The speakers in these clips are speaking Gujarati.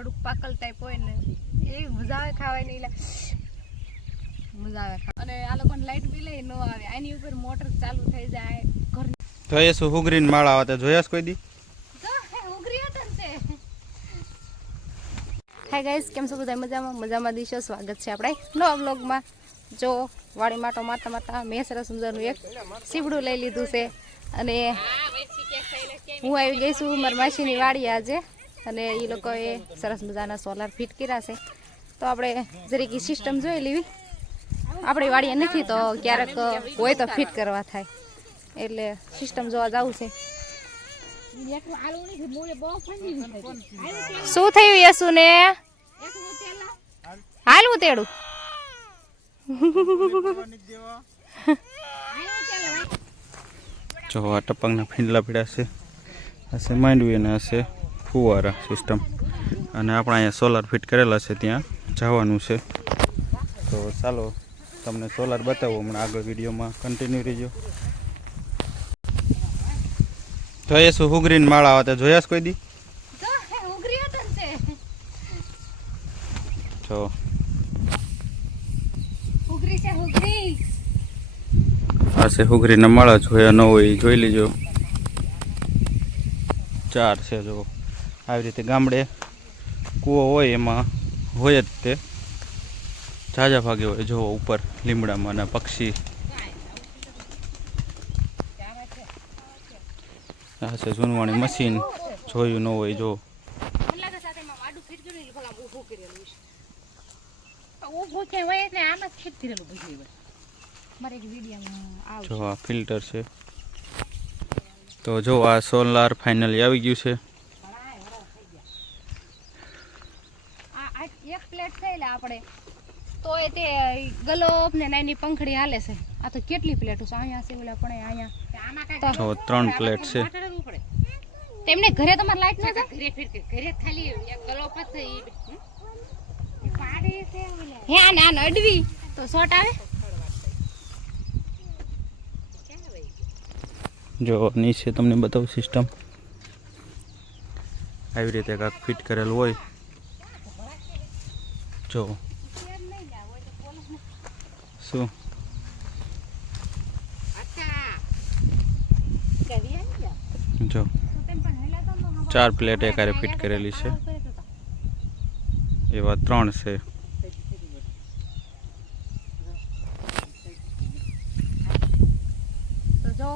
થોડુંક પાકલ ટાઈપ હોય ને એ મજા આવે ખાવાની. મજા આવે અને આ લોકોને લાઈટ બિલ ન આવે, આની ઉપર મોટર ચાલુ થઈ જાય. જોઈએ શું હુગરીન માળા આવતા જોયા કોઈ દી? હાય ગાઈસ, કેમ છો બધા? મજામાં દીશો. સ્વાગત છે આપણે નવા વ્લોગમાં. જો વાડી માટો મારતા મારતા મેં સરસ મજાનું એક સીવડું લઈ લીધું છે અને હું આવી ગઈ છું મારી માસીની વાડી આજે. અને એ લોકોએ સરસ મજાના સોલાર ફિટ કર્યા છે, તો આપણે જરીક સિસ્ટમ જોઈ લેવી. આપણી વાડીએ નથી તો ક્યારેક હોય તો ફિટ કરવા થાય, એટલે સિસ્ટમ જોવા જવું છે. શું થયું યસુ ને? હાલવું તેડું જો આ ટપકના ફીંડલા પીડા છે, હશે માંડવી અને હશે ફુવારા સિસ્ટમ. અને આપણે અહીંયા સોલાર ફિટ કરેલા છે, ત્યાં જવાનું છે. તો ચાલો તમને સોલાર બતાવો હમણાં આગળ વિડીયોમાં કન્ટિન્યુ રહીજો. જોઈએ શું હુગરીન માળા આવતા જોયા કોઈ દી? જો આ છે હુગરીના માળા, જોયા ન હોય જોઈ લીજો. 4 છે. જો આવી રીતે ગામડે કૂવો હોય એમાં હોય જ તે, ઝાઝા ભાગે હોય. જો ઉપર લીમડામાં ના પક્ષી. આ છે જૂનવાણી મશીન, જોયું ન હોય. જો જો આ ફિલ્ટર છે. તો જો આ સોલાર ફાઇનલી આવી ગયું છે. એક પ્લેટ થયેલા આપણે તો એ તે ગલોબ ને નાની પંખડી હાલે છે. આ તો કેટલી પ્લેટો છે અહીંયા છે, ઓલા પણ અહીંયા જો 3 પ્લેટ છે. તેમને ઘરે તમારે લાઈટ ના ઘરે ઘરે ખાલી એક ગલોબ જ પાડી છે. હે ના અડવી તો શોર્ટ આવે. જો નીચે તમને બતાવું સિસ્ટમ આવી રીતે કાંક ફિટ કરેલું હોય. જો શું જો 4 પ્લેટ એકારે ફિટ કરેલી છે, એવા 3 છે. તો જો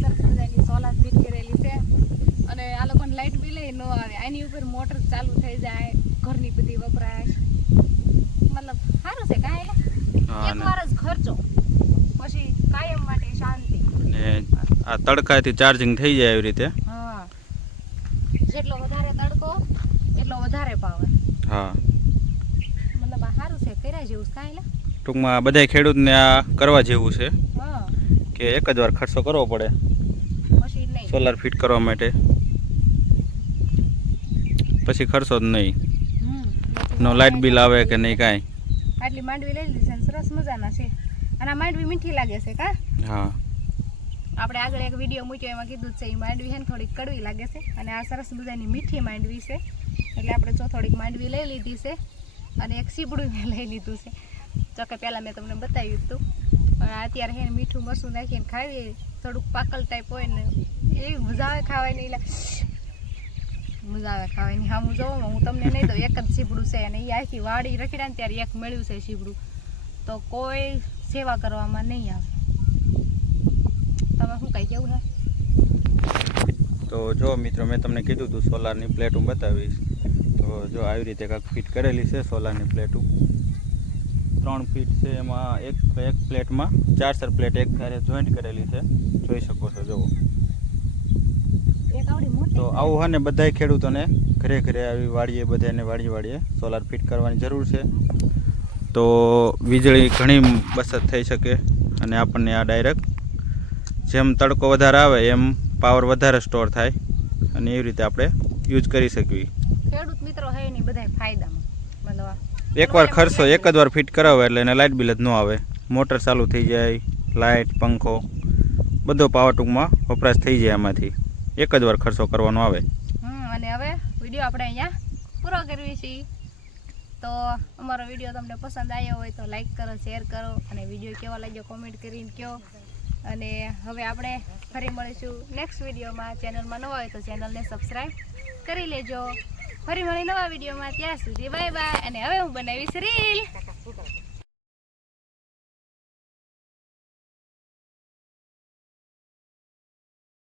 સરસ મજાની સોલાર ફિટ કરેલી છે અને આ લોકોને લાઈટ બિલ ન આવે, આની ઉપર મોટર ચાલુ થઈ જાય. ઘરની બધી વપરાશ મતલબ સારું છે. કાંઈ એકવાર જ ખર્ચો, પછી કાયમ માટે શાંતિ. ને આ તડકાથી ચાર્જિંગ થઈ જાય એવી રીતે. હા, જેટલો વધારે તડકો એટલો વધારે પાવર. હા, મતલબ આ સારું છે, કર્યા જેવું છે. કાંઈ ટૂંકમાં બધા ખેડૂતને આ કરવા જેવું છે હા, કે એક જ વાર ખર્ચો કરવો પડે પછી નહીં સોલાર ફિટ કરવા માટે, પછી ખર્ચો જ નહીં. નો લાઇટ બિલ આવે કે નહીં કાંઈ. આટલી માંડવી લઈ લીધી છે, સરસ મજાના છે. અને આ માંડવી મીઠી લાગે છે કા? હા, આપણે આગળ એક વિડીયો મૂક્યો એમાં કીધું છે એ માંડવી છે ને થોડીક કડવી લાગે છે, અને આ સરસ મજાની મીઠી માંડવી છે. એટલે આપણે જો થોડીક માંડવી લઈ લીધી છે અને એક સીપડું લઈ લીધું છે. જો કે પહેલાં મેં તમને બતાવ્યું હતું, અત્યારે છે ને મીઠું મરચું નાખીને ખાવીએ, થોડુંક પાકલ ટાઈપ હોય ને એવી મજા આવે ખાવાની. મજા આવે ખાવાની. હા, હું જોઉં હું તમને નહીં દઉં, એક જ સીપડું છે અને એ આખી વાડી રખીડા ને ત્યારે એક મળ્યું છે સીપડું, તો કોઈ સેવા કરવામાં નહીં આવે. તમે શું કાંઈ કેવું છે? તો જો મિત્રો મેં તમને કીધું હતું સોલારની પ્લેટ હું બતાવીશ. તો જો આવી રીતે કાંઈક ફિટ કરેલી છે સોલારની પ્લેટું. 3 ફીટ છે, એમાં એક પ્લેટમાં 4 પ્લેટ એક ઘરે જોઈન્ટ કરેલી છે, જોઈ શકો છો. જુઓ તો આવું હોય ને બધાય ખેડૂતોને ઘરે ઘરે આવી વાડીએ બધાને વાડીએ સોલાર ફિટ કરવાની જરૂર છે. તો વીજળી ઘણી બચત થઈ શકે અને આપણને આ ડાયરેક્ટ જેમ તડકો વધારે આવે એમ પાવર વધારે સ્ટોર થાય અને એવી રીતે આપણે યુઝ કરી શકીએ. ખેડૂત મિત્રો હે નહીં બધા ફાયદામાં, મતલબ એકવાર ખર્ચો એક જ વાર ફિટ કરાવે એટલે એને લાઇટ બિલ જ ન આવે. મોટર ચાલુ થઈ જાય, લાઇટ, પંખો બધો પાવર ટૂંકમાં વપરાશ થઈ જાય એમાંથી. એક જ વાર ખર્ચો કરવાનો આવે. અને હવે વિડીયો આપણે અહીંયા પૂરો કરવી છે. તો અમારો વિડીયો તમને પસંદ આવ્યો હોય તો લાઈક કરો, શેર કરો અને વિડીયો કેવો લાગ્યો કોમેન્ટ કરીને કહો. અને હવે આપણે ફરી મળીશું નેક્સ્ટ વિડીયોમાં. ચેનલમાં નવા હોય તો ચેનલને સબસ્ક્રાઈબ કરી લેજો. ફરી મળી નવા વિડીયોમાં. ત્યાં સુધી બાય બાય. અને હવે હું બનાવીશ રીલ.